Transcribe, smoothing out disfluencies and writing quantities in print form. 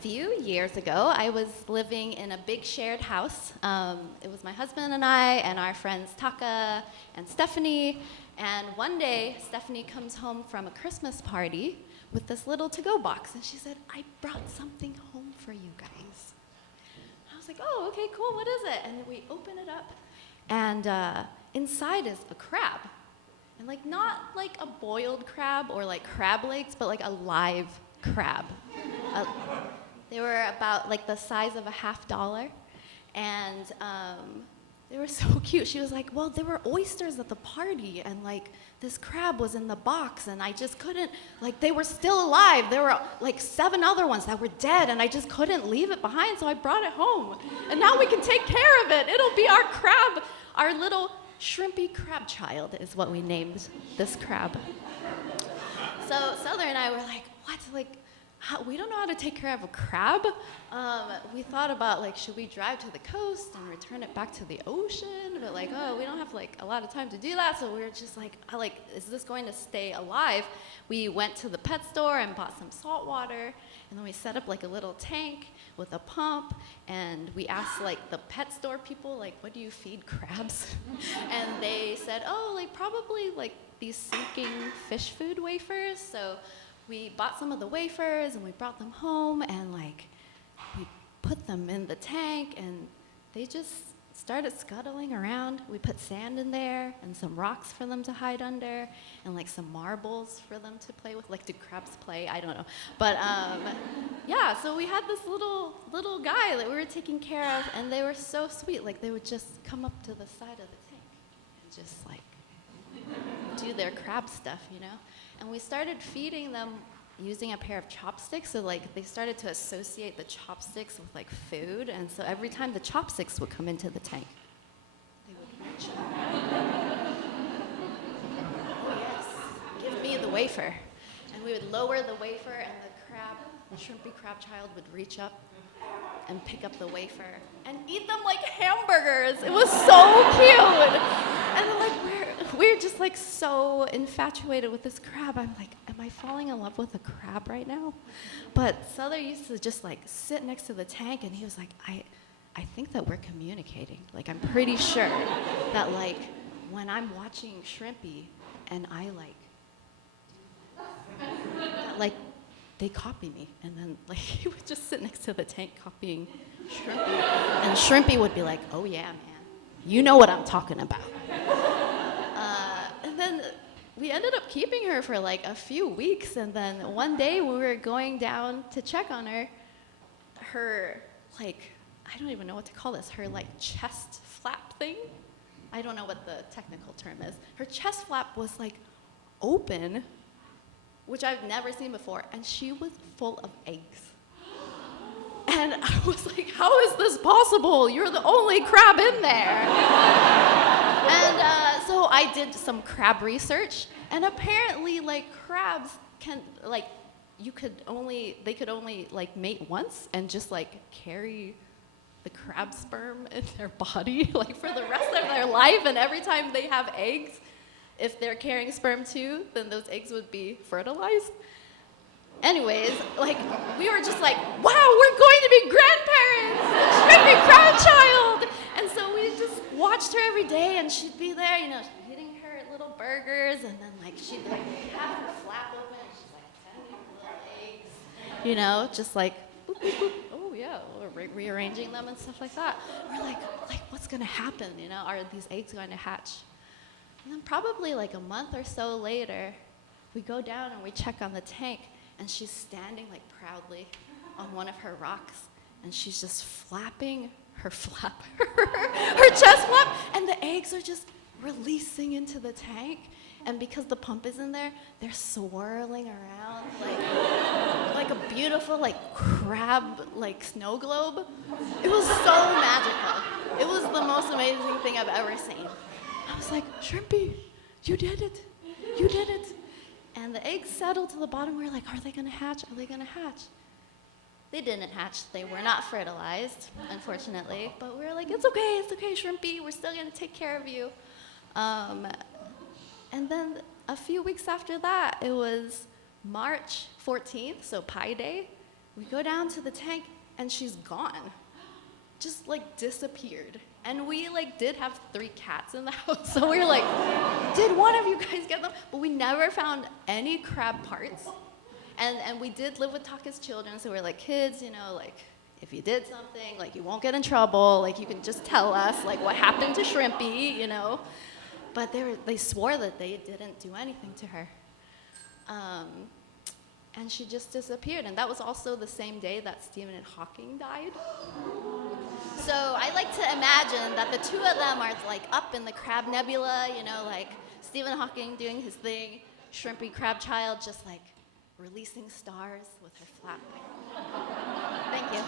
few years ago, I was living in a big shared house. It was my husband and I and our friends Taka and Stephanie. And one day, Stephanie comes home from a Christmas party with this little to-go box. And she said, I brought something home for you guys. I was like, oh, okay, cool, what is it? And we open it up, and inside is a crab. And not like a boiled crab or like crab legs, but like a live crab. They were about like the size of a $50, and they were so cute. She was like, well, there were oysters at the party, and like this crab was in the box, and I just couldn't, like they were still alive. There were like 7 other ones that were dead, and I just couldn't leave it behind, so I brought it home. And now we can take care of it. It'll be our crab, our little shrimpy crab child is what we named this crab. So Souther and I were like, what? We don't know how to take care of a crab. We thought about should we drive to the coast and return it back to the ocean? But we don't have a lot of time to do that. So we were just is this going to stay alive? We went to the pet store and bought some salt water, and then we set up a little tank with a pump, and we asked the pet store people what do you feed crabs? And they said, oh, probably these sinking fish food wafers. So we bought some of the wafers and we brought them home, and we put them in the tank, and they just started scuttling around. We put sand in there and some rocks for them to hide under, and some marbles for them to play with. Do crabs play? I don't know. But yeah, so we had this little guy that we were taking care of, and they were so sweet. They would just come up to the side of the tank and just do their crab stuff, And we started feeding them using a pair of chopsticks. So they started to associate the chopsticks with food. And so every time the chopsticks would come into the tank, they would reach up. Oh yes, give me the wafer. And we would lower the wafer, and the shrimpy crab child would reach up and pick up the wafer and eat them like hamburgers. It was so cute. And then we're just so infatuated with this crab. I'm like, am I falling in love with a crab right now? But Souther used to just sit next to the tank, and he was like, I think that we're communicating. I'm pretty sure that when I'm watching Shrimpy and I they copy me, and then he would just sit next to the tank copying Shrimpy, and Shrimpy would be like, oh yeah, man, you know what I'm talking about. And then we ended up keeping her for a few weeks, and then one day we were going down to check on her I don't even know what to call this, her chest flap thing. I don't know what the technical term is. Her chest flap was open, which I've never seen before, and she was full of eggs. And I was like, how is this possible? You're the only crab in there. And so I did some crab research, and apparently crabs can, they could only mate once and just carry the crab sperm in their body for the rest of their life, and every time they have eggs, if they're carrying sperm too, then those eggs would be fertilized. Anyways, we were just wow, we're going to be grandparents! Shrimpy crab child! And so we just watched her every day, and she'd be there, eating her little burgers, and then she'd have her flap open, and she's tending her little eggs, just boop, boop, boop. Oh yeah, we're rearranging them and stuff like that. We're like, what's gonna happen? Are these eggs going to hatch? And then probably a month or so later, we go down and we check on the tank, and she's standing proudly on one of her rocks, and she's just flapping her flap, her chest flap, and the eggs are just releasing into the tank. And because the pump is in there, they're swirling around like a beautiful crab snow globe. It was so magical. It was the most amazing thing I've ever seen. I was like, Shrimpy, you did it. You did it. And the eggs settled to the bottom. We were like, are they going to hatch? Are they going to hatch? They didn't hatch. They were not fertilized, unfortunately. But we were like, it's okay, Shrimpy. We're still going to take care of you. And then a few weeks after that, it was March 14th, so Pi Day. We go down to the tank, and she's gone. Just like disappeared. And we like did have 3 cats in the house, so we were like, did one of you guys get them? But we never found any crab parts. And we did live with Taka's children, so we're like, kids, you know, like, if you did something, like, you won't get in trouble, like, you can just tell us, like, what happened to Shrimpy, you know? But they swore that they didn't do anything to her. And she just disappeared, and that was also the same day that Stephen Hawking died. So I like to imagine that the 2 of them are like up in the Crab Nebula, you know, like Stephen Hawking doing his thing, Shrimpy Crab Child just like releasing stars with her flapping. Thank you.